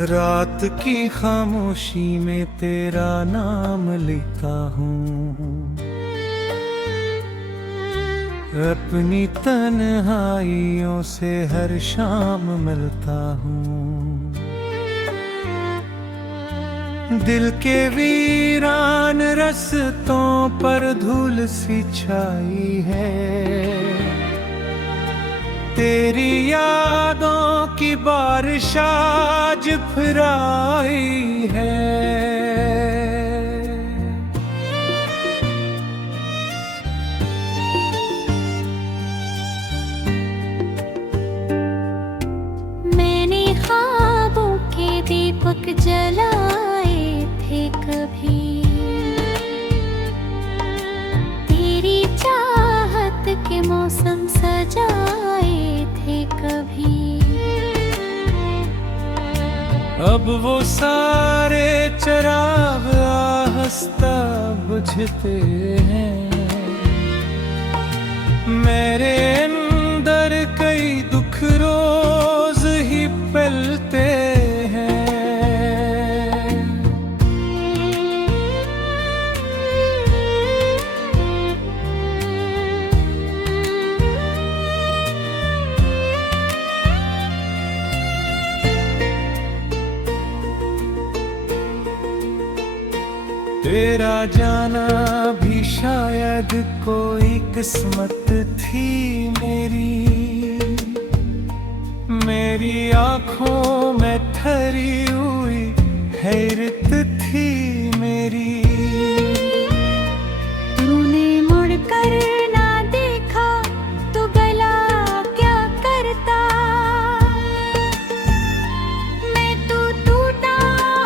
रात की खामोशी में तेरा नाम लेता हूँ, अपनी तन्हाइयों से हर शाम मिलता हूँ। दिल के वीरान रस्तों पर धूल सी छाई है, तेरी यादों की बारिश आज फिर आई है। मैंने ख्वाबों के दीपक जलाए थे कभी, तेरी चाहत के मौसम सजाए थे कभी। अब वो सारे चिराग आहिस्ता बुझते हैं, मेरे अंदर कई दुख रोज ही पलते हैं। तेरा जाना भी शायद कोई किस्मत थी मेरी आँखों में ठहरी हुई हैरत थी मेरी। तूने मुड़ कर ना देखा तो गला क्या करता, मैं तो टूटा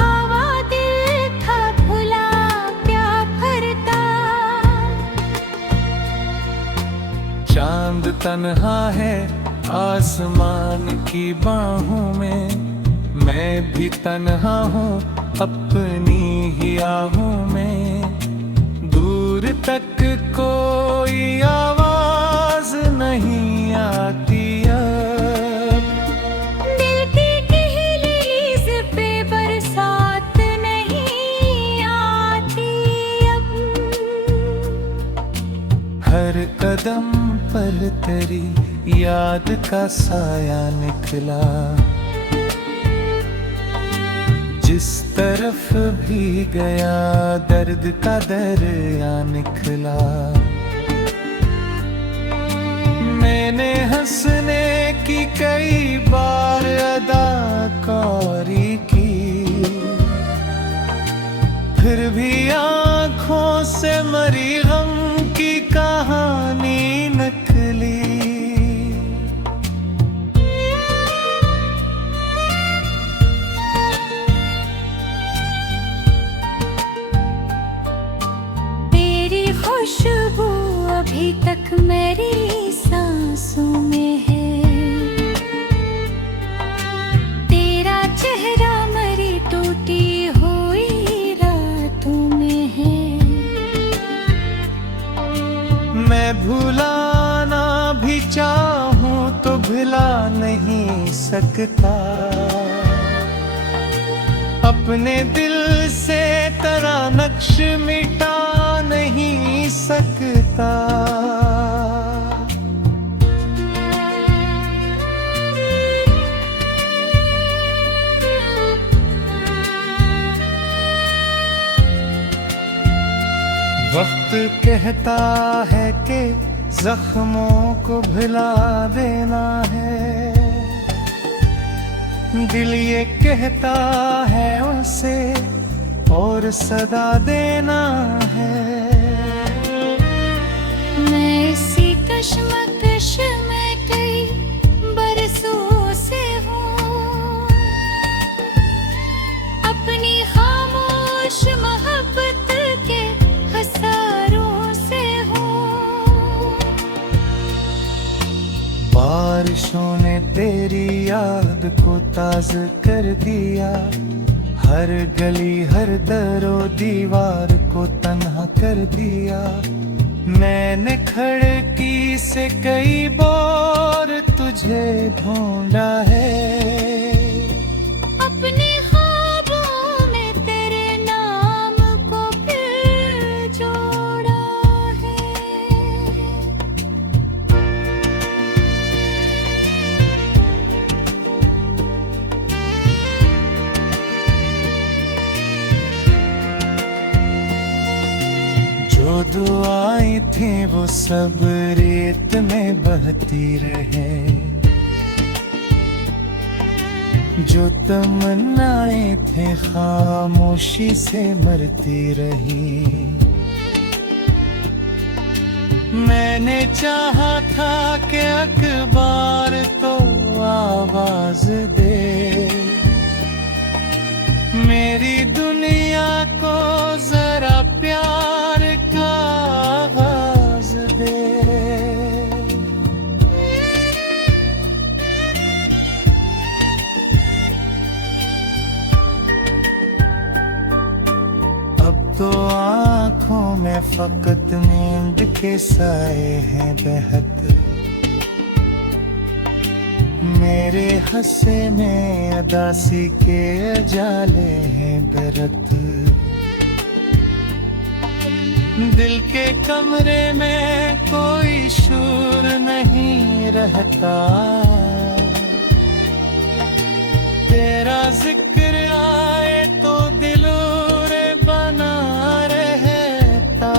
हवा दिल था भुला क्या भरता। चांद तन्हा है आसमान की बाहों में, मैं भी तन्हा हूँ अपनी ही आहों में। दूर तक कोई आवाज नहीं आती अब, दिल की दहलीज पे बरसात नहीं आती अब। हर कदम पर तेरी याद का साया निकला, जिस तरफ भी गया दर्द का दरिया निकला। मैंने हंसने की कई बार अदाकारी की, फिर भी आँखों से मरी गम की कहानी नकली। खुशबू अभी तक मेरी सांसों में है, तेरा चेहरा मेरी टूटी हुई रातों में है। मैं भुलाना भी चाहूं तो भुला नहीं सकता, अपने दिल से तेरा नक्श मिटा नहीं सकता। वक्त कहता है कि जख्मों को भुला देना है, दिल ये कहता है उसे और सदा देना है। मैं इसी कश्मकश में कई बरसों से हूँ, अपनी खामोश मोहब्बत के हजारों से हूँ। बारिशों ने तेरी याद को ताज़ा कर दिया, हर गली हर दरो दीवार को तन्हा कर दिया। मैंने खिड़की से कई बार तुझे ढूंढा है, अपने सब रेत में बहती रहे, जो तमन्नाएं थे खामोशी से मरती रही। मैंने चाहा था कि अखबार तो आवाज दे, मेरी दुनिया को जरा प्यार का आगाज दे। अब तो आँखों में फकत नींद के साए हैं बहत, मेरे हंसे में अदासी के जाले हैं बरत। दिल के कमरे में कोई शूर नहीं रहता, तेरा जिक्र आए तो दिलों रे बना रहता।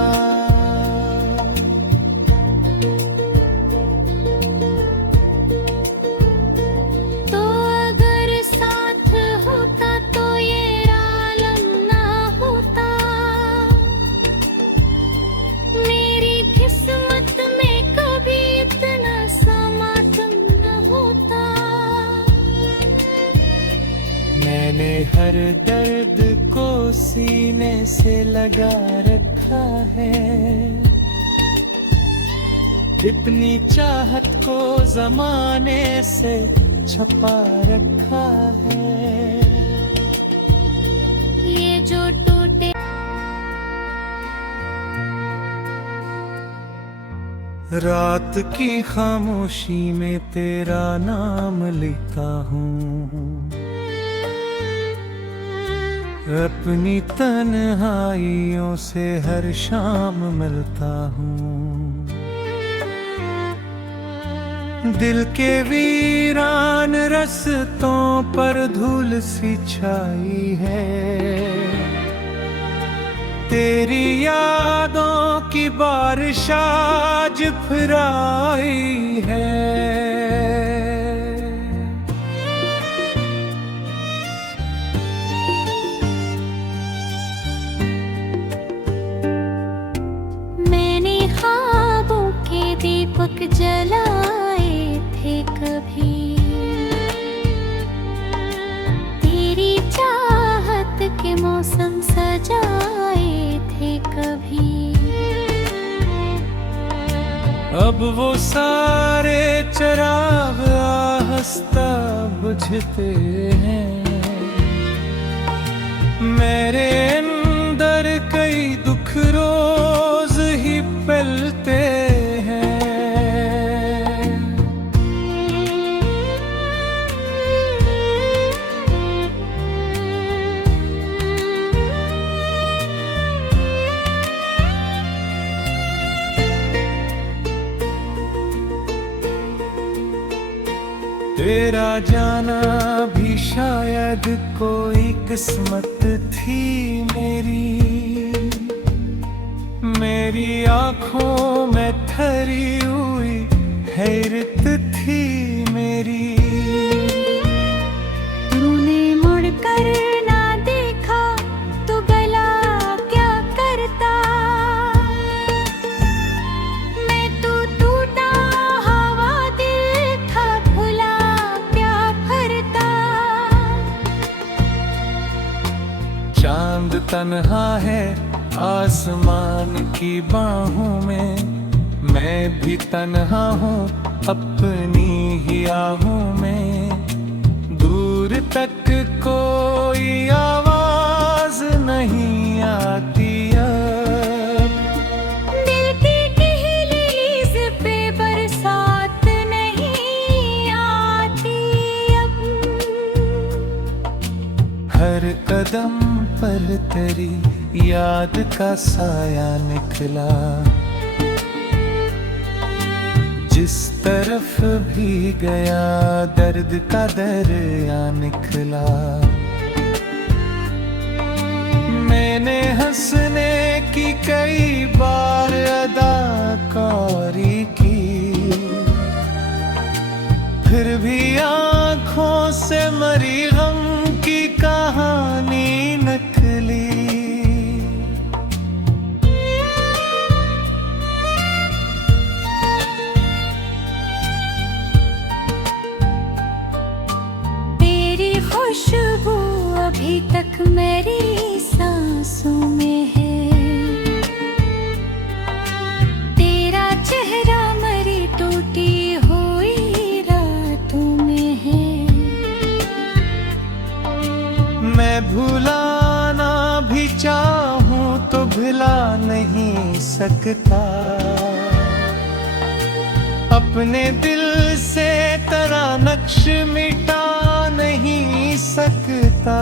तो अगर साथ होता तो ये आलम ना होता, मेरी किस्मत में कभी इतना समातम न होता। मैंने हर दर्द को सीने से लगा रखा है, इतनी चाहत को जमाने से छुपा रखा है। ये जो टूटे रात की खामोशी में तेरा नाम लिखता हूँ, अपनी तन्हाइयों से हर शाम मिलता हूँ। दिल के वीरान रस्तों पर धूल सी छाई है, तेरी यादों की बारिश आज फिर आई है। मैंने ख्वाबों के दीपक जलाए थे कभी, तेरी चाहत के मौसम सजाए थे कभी। अब वो सारे चिराग आहिस्ता बुझते हैं, मेरे अंदर कई दुख रोज ही पलते हैं। तेरा जाना भी शायद कोई किस्मत थी मेरी आँखों में ठहरी हुई हैरत थी मेरी। तूने मुड़ कर ना देखा तो गला क्या करता, मैं तो टूटा हवा दिल था खुला क्या भरता। चांद तन्हा है आसमान की बाहों में, मैं भी तन्हा हूँ अपनी ही आहों में। दूर तक कोई आवाज नहीं आती अब, दिल की दहलीज पे बरसात नहीं आती अब। हर कदम पर तेरी याद का साया निकला, जिस तरफ भी गया दर्द का दरिया निकला। मैंने हंसने की कई बार अदाकारी की, फिर भी आंखों से मरी गम की कहानी नकली। तेरी खुशबू अभी तक मेरी सांसों में है, तेरा चेहरा मरी टूटी हुई रातों में है। मैं भुलाना भी चाहूं तो भुला नहीं सकता, अपने दिल से तेरा नक्श मिटा नहीं सकता।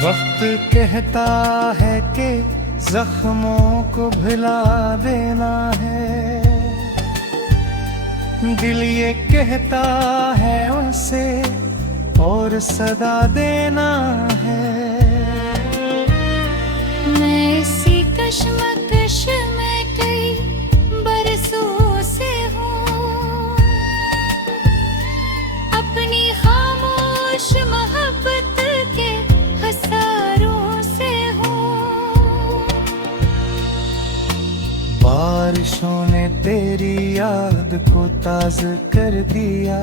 वक्त कहता है कि जख्मों को भुला देना है, दिल ये कहता है उसे और सदा देना है। मैं इसी कश्मकश में कई बरसों से हूँ, अपनी खामोश मोहब्बत के हजारों से हूँ। बारिशों ने तेरी याद को ताज़ा कर दिया,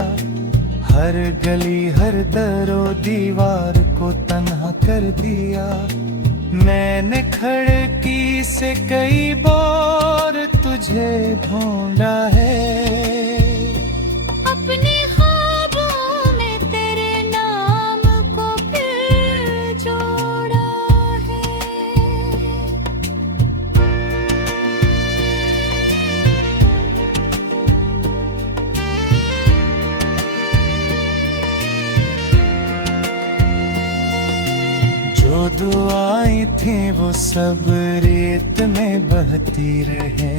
हर गली हर दरो दीवार को तन्हा कर दिया। मैंने खिड़की से कई बार तुझे ढूंढा है, अपने ख्वाबों में तेरे नाम को फिर जोड़ा है। जो दुआएं थी वो सब रेत में बहती रहे,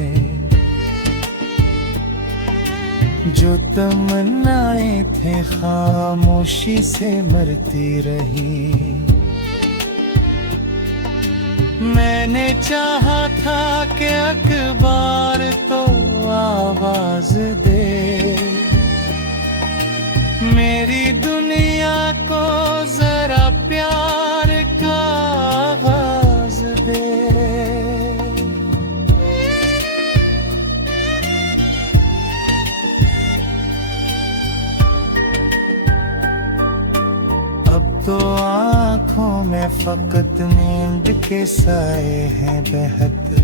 जो तमन्नाएं थे खामोशी से मरती रही। मैंने चाहा था कि अखबार तो आवाज दे, मेरी दुनिया को जरा प्यार का आगाज दे। अब तो आँखों में फकत नींद के साए हैं बहत,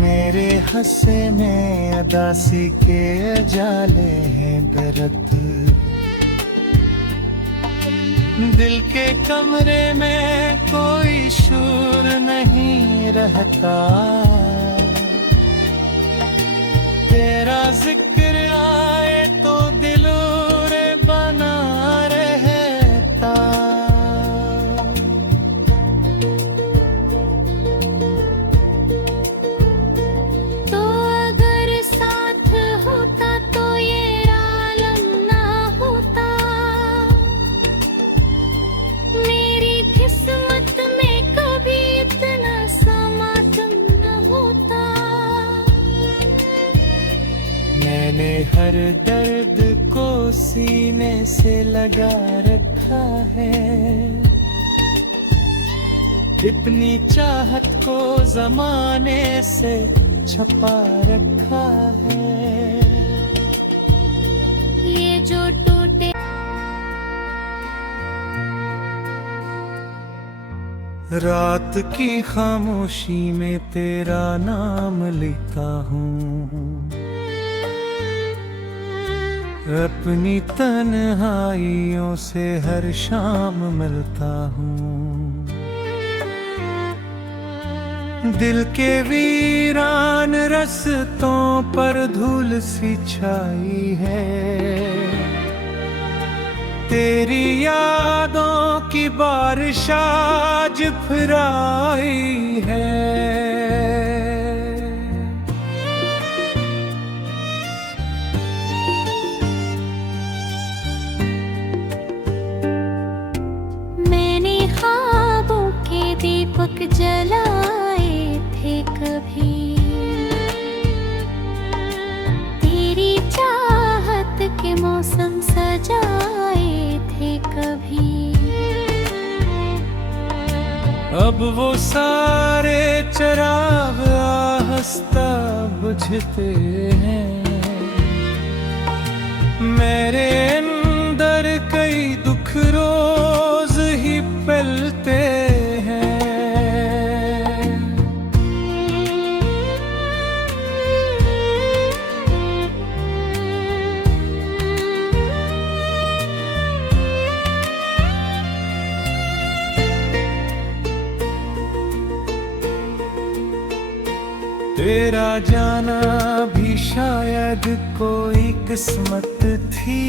मेरे हंसे में अदासी के जाले हैं बरत। दिल के कमरे में कोई शोर नहीं रहता, तेरा जिक्र आए तो दिलों रे बना रहता। तो अगर साथ होता तो ये आलम ना होता, मेरी किस्मत में कभी इतना समातम न होता। मैंने हर दर्द को सीने से लगा रखा है, इतनी चाहत को जमाने से छपा रखा है। ये जो टूटे रात की खामोशी में तेरा नाम लिखता हूँ, अपनी तन्हाइयों से हर शाम मिलता हूँ। दिल के वीरान रस्तों पर धूल सी छाई है, तेरी यादों की बारिश आज फिर आई है। मैंने ख्वाबों के दीपक जलाए थे कभी, तेरी चाहत के मौसम सजाए थे कभी। अब वो सारे चिराग आहिस्ता बुझते हैं, मेरे अंदर कई दुख रोज ही पलते हैं। तेरा जाना भी शायद कोई किस्मत थी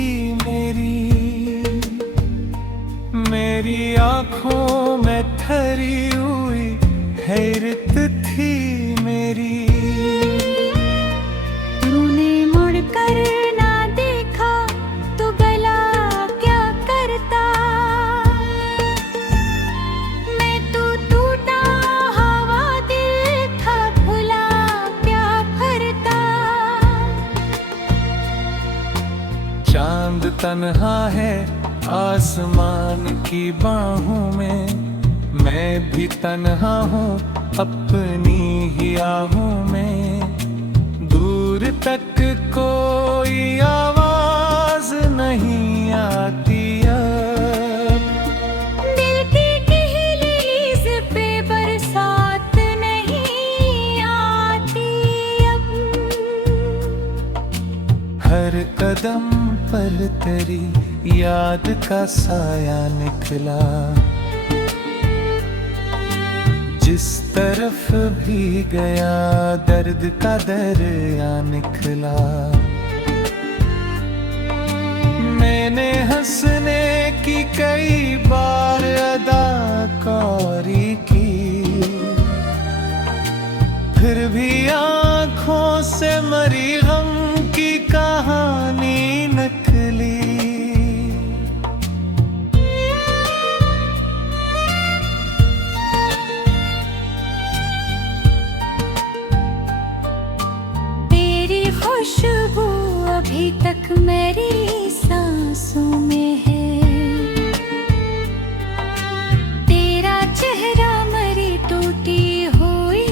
मेरी आंखों में ठहरी हुई हैरत थी मेरी। तूने मुड़ कर ना देखा तो गला क्या करता, मैं तो टूटा हवा दिल था भुला क्या भरता। चांद तन्हा है आसमान की बाहों में, मैं भी तन्हा हूँ अपनी ही आहों में। दूर तक कोई आवाज नहीं आती अब, दिल की दहलीज पे बरसात नहीं आती अब। हर कदम पर तेरी याद का साया निकला, जिस तरफ भी गया दर्द का दरिया निकला। मैंने हंसने की कई बार अदाकारी की, फिर भी आंखों से मरी गम की कहानी नकली। तेरी खुशबू अभी तक मेरी सांसों में है, तेरा चेहरा मेरी टूटी हुई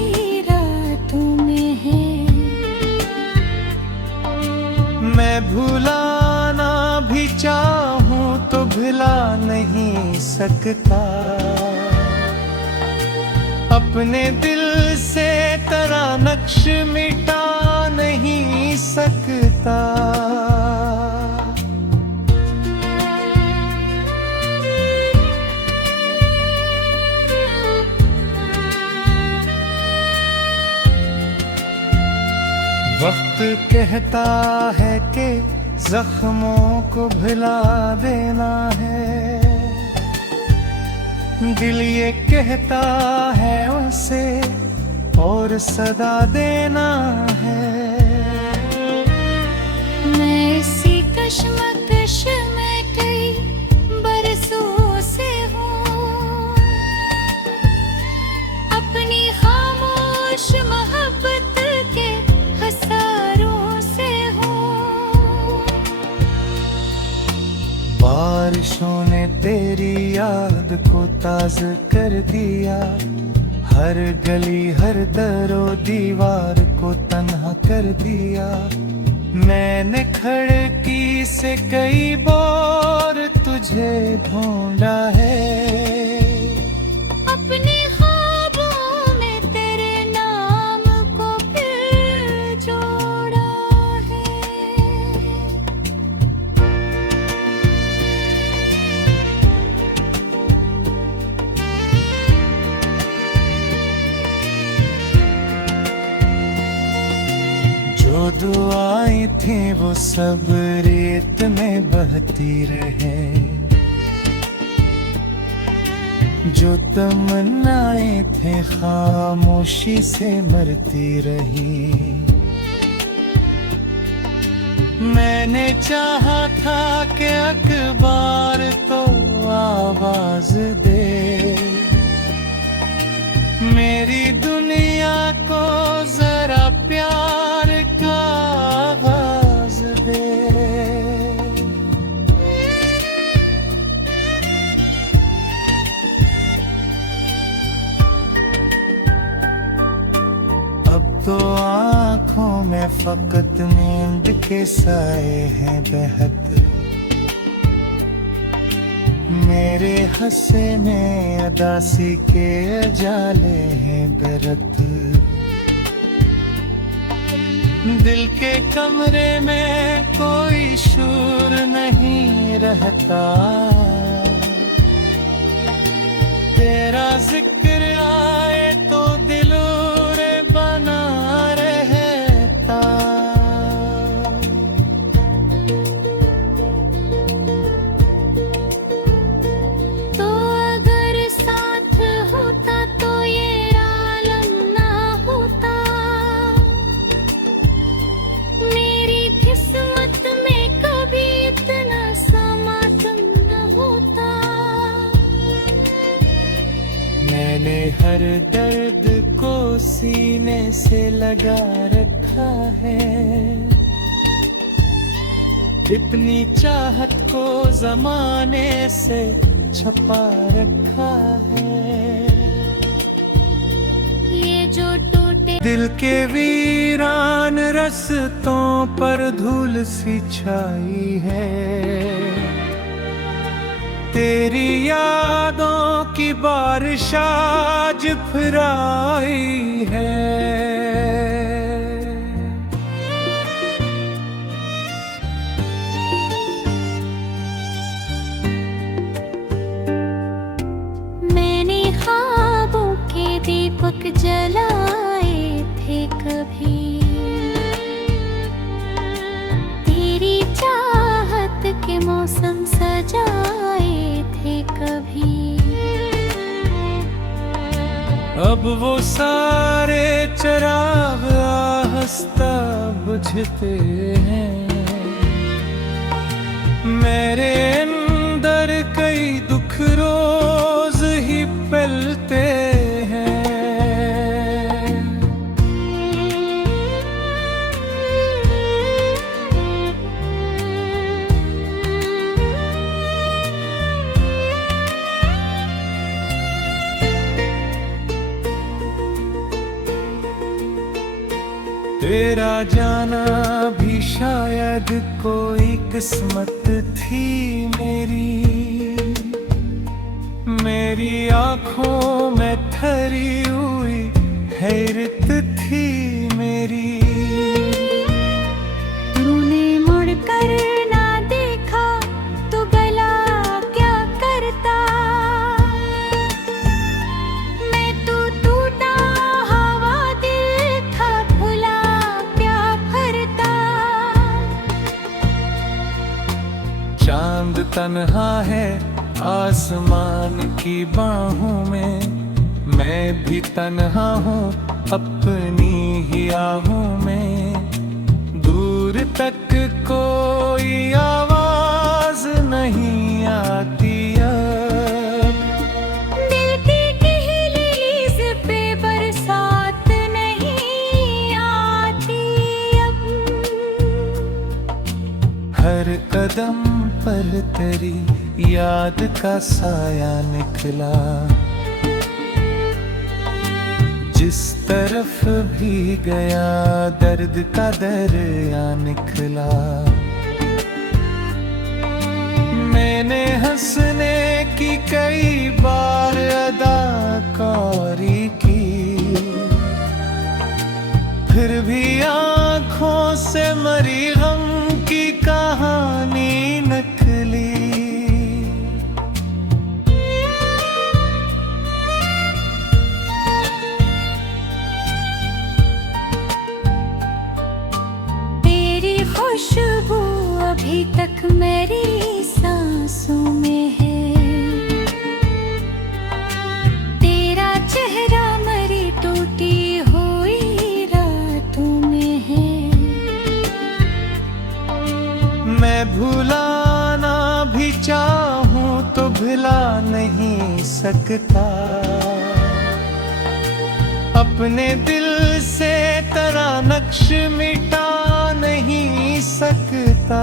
रातों में है। मैं भुलाना भी चाहूं तो भुला नहीं सकता, अपने दिल से तेरा नक्श मिटा नहीं सकता। वक्त कहता है कि जख्मों को भुला देना है, दिल ये कहता है उसे और सदा देना है। मैं इसी कश्मकश में कई बरसों से हूँ, अपनी खामोश मोहब्बत के हजारों से हूँ। बारिशों ने तेरी याद को ताज़ा कर दिया, हर गली हर दरो दीवार को तन्हा कर दिया। मैंने खिड़की से कई बार तुझे ढूंढा है, अपने ख्वाबों में तेरे नाम को फिर जोड़ा है। जो दुआएं थी वो सब रेत में बहती रहे, जो तमन्नाएं थे खामोशी से मरती रही। मैंने चाहा था कि अखबार तो आवाज दे, मेरी दुनिया को जरा प्यार का आगाज दे। अब तो आँखों में फकत नींद के साए हैं बहत, मेरे हंसे में अदासी के अजाले हैं बेरत। दिल के कमरे में कोई शूर नहीं रहता, तेरा जिक्र आए तो दिलों रे बना रहता। तो अगर साथ होता तो ये आलम ना होता, मेरी किस्मत में कभी इतना समातम न होता। मैंने हर दर्द को सीने से लगा रखा है, इतनी चाहत को जमाने से छुपा रखा है। ये जो टूटे दिल के वीरान रस्तों पर धूल सी छाई है, तेरी यादों की बारिश आज फिर आई है। मैंने ख्वाबों के दीपक जलाए थे कभी, तेरी चाहत के मौसम सजाए थे कभी। अब वो सारे चिराग आहिस्ता बुझते हैं, मेरे अंदर कई दुख रोज ही पलते हैं। तेरा जाना भी शायद कोई किस्मत थी मेरी आँखों में ठहरी हुई हैरत थी मेरी। तूने मुड़ कर ना देखा तो गला क्या करता, मैं तो टूटा हवा दिल था खुला क्या भरता। चांद तन्हा है आसमान की बाहों में, मैं भी तन्हा हूँ अपनी ही आहों में। दूर तक कोई आवाज नहीं आती अब, दिल की दहलीज पे बरसात नहीं आती अब। हर कदम पर तेरी याद का साया निकला, जिस तरफ भी गया दर्द का दरिया निकला। मैंने हंसने की कई बार अदाकारी की, फिर भी आँखों से मरी गम की कहानी नकली। खुशबू अभी तक मेरी सांसों में है, भी चाहूं तो भुला नहीं सकता, अपने दिल से तेरा नक्श मिटा नहीं सकता।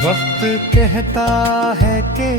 वक्त कहता है कि